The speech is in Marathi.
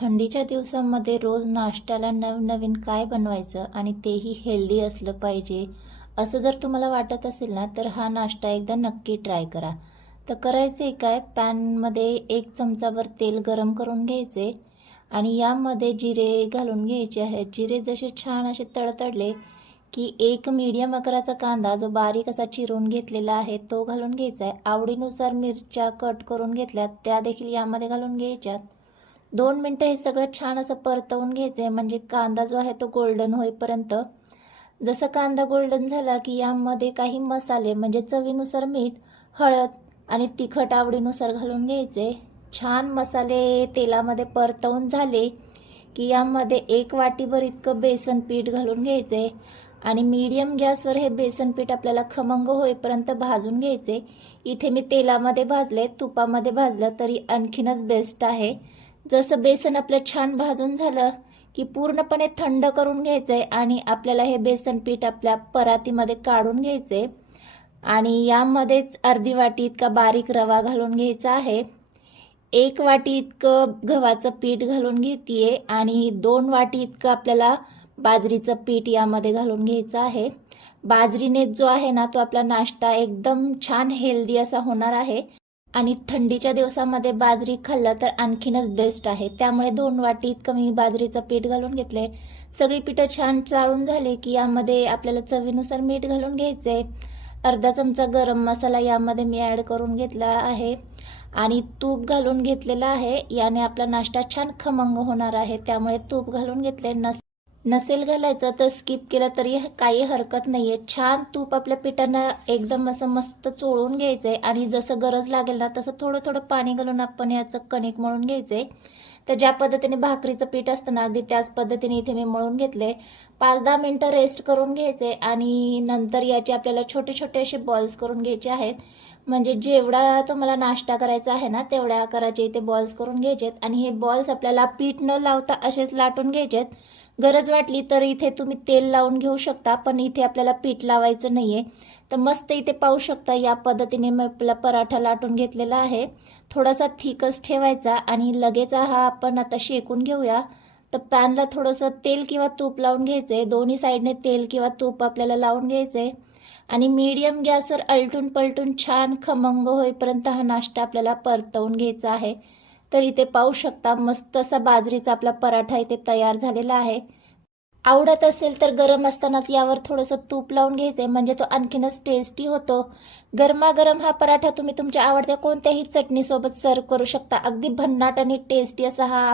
थंडीच्या दिवसांमध्ये रोज नाश्त्याला नवनवीन काय बनवायचं आणि तेही हेल्दी असलं पाहिजे असं जर तुम्हाला वाटत असेल ना, तर हा नाश्ता एकदा नक्की ट्राय करा. तर करायचे काय, पॅनमध्ये 1 चमचाभर तेल गरम करून घ्यायचे आणि यामध्ये जिरे घालून घ्यायचे आहेत. जिरे जसे छान असे तडतडले की एक मीडियम आकाराचा कांदा जो बारीक असा चिरून घेतलेला आहे तो घालून घ्यायचा आहे. आवडीनुसार मिरच्या कट करून घेतल्यात त्या देखील यामध्ये घालून घ्यायच्यात. 2 मिनटं हे सगळं छान असं परतवून घ्यायचं आहे, म्हणजे कांदा जो आहे तो गोल्डन होईपर्यंत. जसं कांदा गोल्डन झाला की यामध्ये काही मसाले म्हणजे चवीनुसार मीठ, हळद आणि तिखट आवडीनुसार घालून घ्यायचे. छान मसाले तेलामध्ये परतवून झाले की यामध्ये 1 वाटीभर इतकं बेसन पीठ घालून घ्यायचे आणि मीडियम गॅसवर हे बेसन पीठ आपल्याला खमंग होईपर्यंत भाजून घ्यायचे. इथे मी तेलामध्ये भाजले, तुपामध्ये भाजलं तरी आणखीनच बेस्ट आहे. जसं बेसन आपलं छान भाजून झालं की पूर्णपणे थंड करून घ्यायचं आहे आणि आपल्याला हे बेसन पीठ आपल्या परातीमध्ये काढून घ्यायचे आणि यामध्येच अर्धी वाटी इतका बारीक रवा घालून घ्यायचा आहे. 1 वाटी इतकं गव्हाचं पीठ घालून घेते आणि 2 वाटी इतकं आपल्याला बाजरीचं पीठ यामध्ये घालून घ्यायचं आहे. बाजरीने जो आहे ना, तो आपला नाश्ता एकदम छान हेल्दी असा होणार आहे आणि थंडीच्या दिवसामध्ये बाजरी खाल्लं तर आणखीनच बेस्ट आहे. त्यामुळे 2 वाटी इतकं मी बाजरीचं पीठ घालून घेतले. सगळी पिठं छान चाळून झाली की यामध्ये आपल्याला चवीनुसार मीठ घालून घ्यायचे. अर्धा चमचा गरम मसाला यामध्ये मी ॲड करून घेतला आहे आणि तूप घालून घेतलेला आहे. याने आपला नाश्ता छान खमंग होणार आहे, त्यामुळे तूप घालून घेतले. नसेल घालायचं तर स्किप केलं तरी काही हरकत नाही आहे. छान तूप आपल्या पिठांना एकदम असं मस्त चोळून घ्यायचं आहे आणि जसं गरज लागेल ना तसं थोडं थोडं पाणी घालून आपण याचं कणिक मळून घ्यायचं आहे. तर ज्या पद्धतीने भाकरीचं पीठ असतं ना, अगदी त्याच पद्धतीने इथे मी मळून घेतले. 5-10 मिनटं रेस्ट करून घ्यायचे आणि नंतर याचे आपल्याला छोटे छोटे असे बॉल्स करून घ्यायचे आहेत. म्हणजे जेवढा तुम्हाला नाश्ता करायचा आहे ना तेवढ्या आकाराचे इथे बॉल्स करून घ्यायचेत आणि हे बॉल्स आपल्याला पीठ न लावता असेच लाटून घ्यायचेत. गरज वाटली तर इथे तुम्ही तेल लावून घेऊ शकता, पण इथे आपल्याला पीठ लावायचं नाही आहे. तर मस्त इथे पाहू शकता या पद्धतीने मी आपला पराठा लाटून घेतलेला आहे. थोडासा थिकच ठेवायचा आणि लगेच हा आपण आता शेकून घेऊया. तर पॅनला थोडंसं तेल किंवा तूप लावून घ्यायचं आहे. दोन्ही साईडने तेल किंवा तूप आपल्याला लावून घ्यायचं आहे आणि मीडियम गॅसवर आलटून पलटून छान खमंग होईपर्यंत हा नाश्ता आपल्याला परतवून घ्यायचा आहे. तर इथे पाहू शकता मस्त असा बाजरीचा आपला पराठा इथे तयार झालेला आहे. आवडत असेल तर गरम असतानाच यावर थोडंसं तूप लावून घ्यायचं आहे, म्हणजे तो आणखीनच टेस्टी होतो. गरमागरम हा पराठा तुम्ही तुमच्या आवडत्या कोणत्याही चटणीसोबत सर्व करू शकता. अगदी भन्नाट आणि टेस्टी असा हा